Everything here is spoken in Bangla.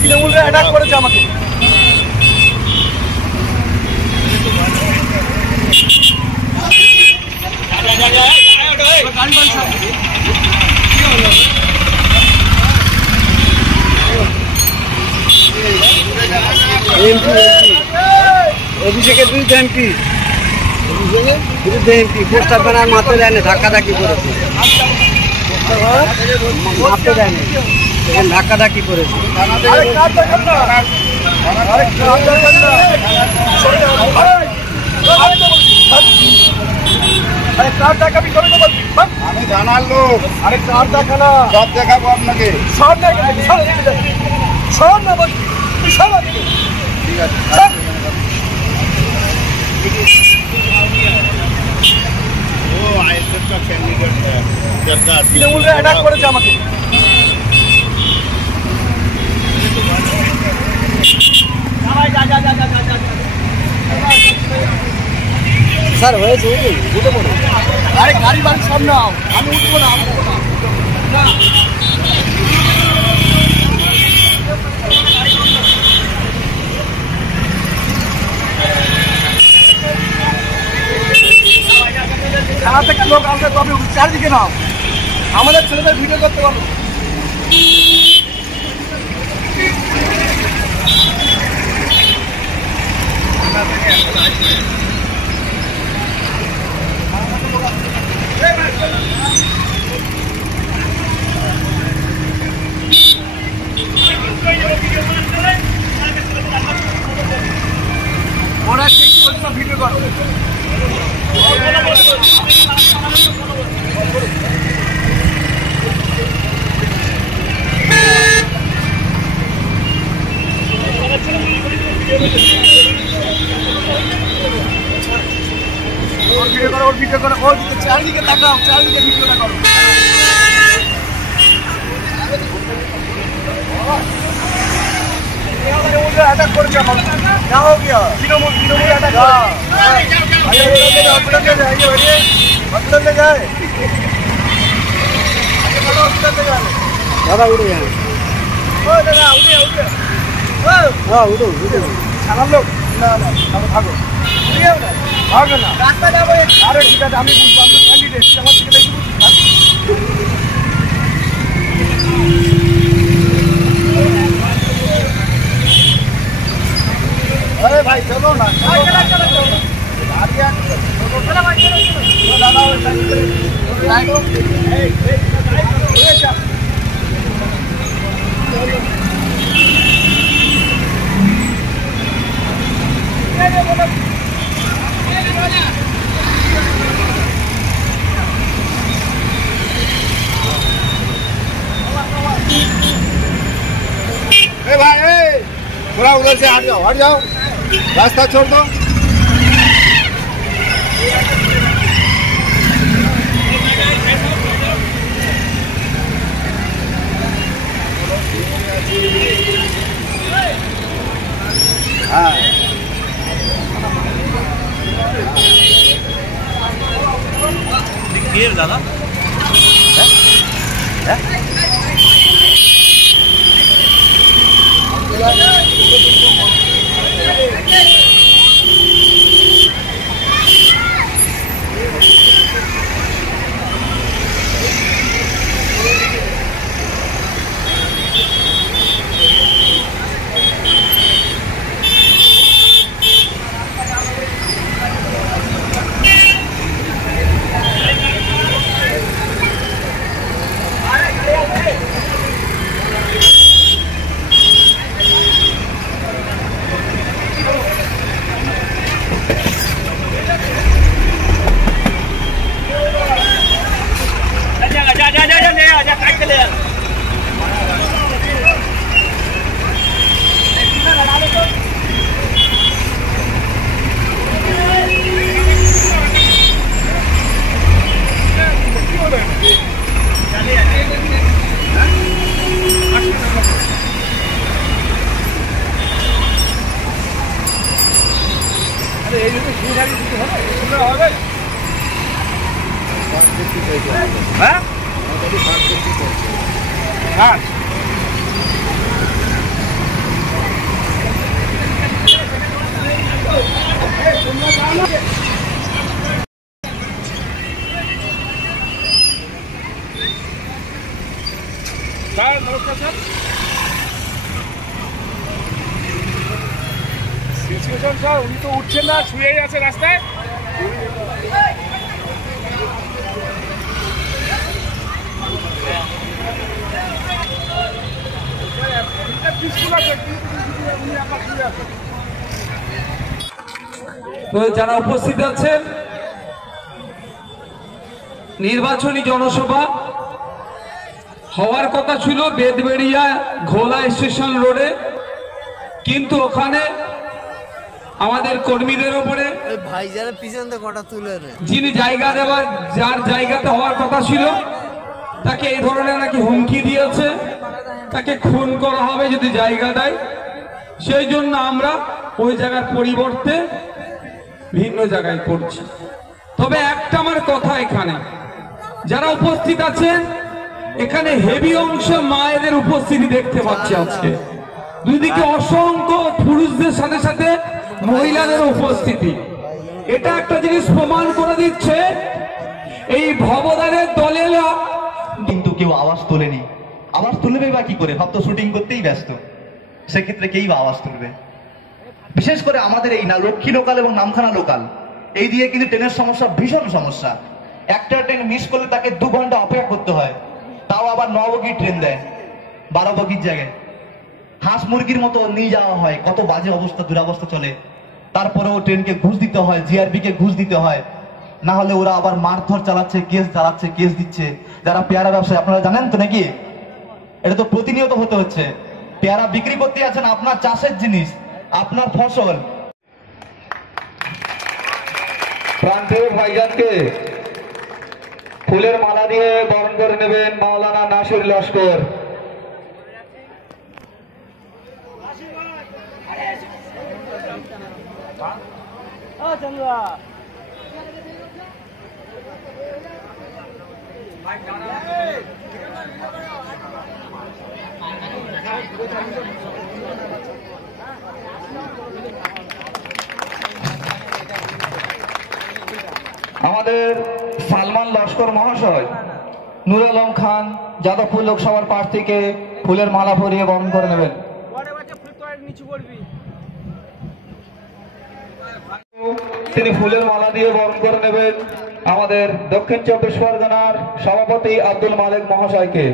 তৃণমূলরা অ্যাটাক করেছে আমাকে। অভিষেকের বিরুদ্ধে এমপি পোস্টার ব্যানার মারতে দেয়নি, ধাক্কাধাক্কি করেছে, মারতে দেয়নি, ধাক্কাধাক্কি করেছে। আমি জানার লোক, আরে কার দেখা না, সব দেখাবো আপনাকে। সব সব না বলছি, ঠিক আছে। তৃণমূলরা অ্যাটাক করেছে আমাকে। স্যার হয়েছে উঠে পড়ো। আরে গাড়ি বাড়ির সামনে আও, আমি উঠবো না, থানা থেকে লোক আসবে তবে চারিদিকে নাও, আমাদের ছেলেদের ভিডিও করতে পারবো। ওরা ভিডিও করো। ভিডিও করো, ওর চারিদিকে তাকাও, চারিদিকে ভিডিওটা করো। अटैक कर क्या हो गया? तृणमूल अटैक हॉस्पिटल ले जाइए, हॉस्पिटल ले जाए, हॉस्पिटल ले जाए। दादा उठो यहाँ, ओ दादा उठे उठे, हाँ उठो उठो, सामान लोग ना ना भागो, उठिए ना, भागो ना, रास्ता जाओ। अरे ठीक है, हमें कैंडिडेट हमारे के लिए अरे भाई चलो ना, चलो चलो चलो भाई थोड़ा उधर से हट जाओ, रास्ता छोड़ दो। हाँ दादा সিচুয়েশন স্যার, উনি তো উঠছেন না, শুয়েই আছে রাস্তায়। তো যারা উপস্থিত আছেন, নির্বাচনী জনসভা হওয়ার কথা ছিল বেদবেড়িয়া ঘোলা স্টেশন রোডে, কিন্তু ওখানে আমাদের কর্মীদের উপরে যিনি জায়গা দেওয়ার, যার জায়গাতে হওয়ার কথা ছিল, তাকে এই ধরনের নাকি হুমকি দিয়েছে, তাকে খুন করা হবে যদি জায়গা দেয়। সেই জন্য আমরা ওই জায়গার পরিবর্তে ভিন্ন জায়গায় করছি। তবে একটা আমার কথা, এখানে যারা উপস্থিত আছেন, এখানে হেভি অংশ মায়েদের উপস্থিতি দেখতে পাচ্ছি আজকে। দুদিকে অসংখ্য পুরুষদের সাথে সাথে মহিলাদের উপস্থিতি। এটা একটা জিনিস প্রমাণ করে দিচ্ছে এই ভবদানের দলেরা কিন্তু কেউ আওয়াজ তোলেনি। আওয়াজ তুলবে বা কি করে? সব তো শুটিং করতেই ব্যস্ত, সেক্ষেত্রে কেই বা আওয়াজ তুলবে? বিশেষ করে আমাদের এই লক্ষ্মী লোকাল এবং নামখানা লোকাল, এই দিয়ে কিন্তু ট্রেনের সমস্যা, ভীষণ সমস্যা। একটা ট্রেন মিস করলে তাকে 2 ঘন্টা অপেক্ষা করতে হয়, তাও আবার 9 বগির ট্রেন দেয়, 12 বগির জায়গায়। হাঁস মুরগির মতো নিয়ে যাওয়া হয়, কত বাজে অবস্থা, দুরাবস্থা চলে। তারপরেও ট্রেনকে ঘুষ দিতে হয়, জিআরপি কে ঘুষ দিতে হয়, না হলে ওরা আবার মারধর চালাচ্ছে, কেস দিচ্ছে। যারা পেয়ারা ব্যবসায়ী, আপনারা জানেন তো নাকি? এটা তো প্রতিনিয়ত হতে হচ্ছে। পেয়ারা বিক্রি করতে আছেন, আপনার চাষের জিনিস, আপনার ফসল। প্রান্তীয় ভাইজানকে ফুলের মালা দিয়ে বরণ করে নেবেন মাওলানা নাসির লস্কর। আমাদের সালমান লস্কর মহাশয় নূর আলম খান যাদবপুর লোকসভার প্রার্থীকে ফুলের মালা পরিয়ে বরণ করে নেবেন। তিনি ফুলের মালা দিয়ে বরণ করে নেবেন আমাদের দক্ষিণ 24 পরগনার সভাপতি আব্দুল মালিক মহাশয়কে।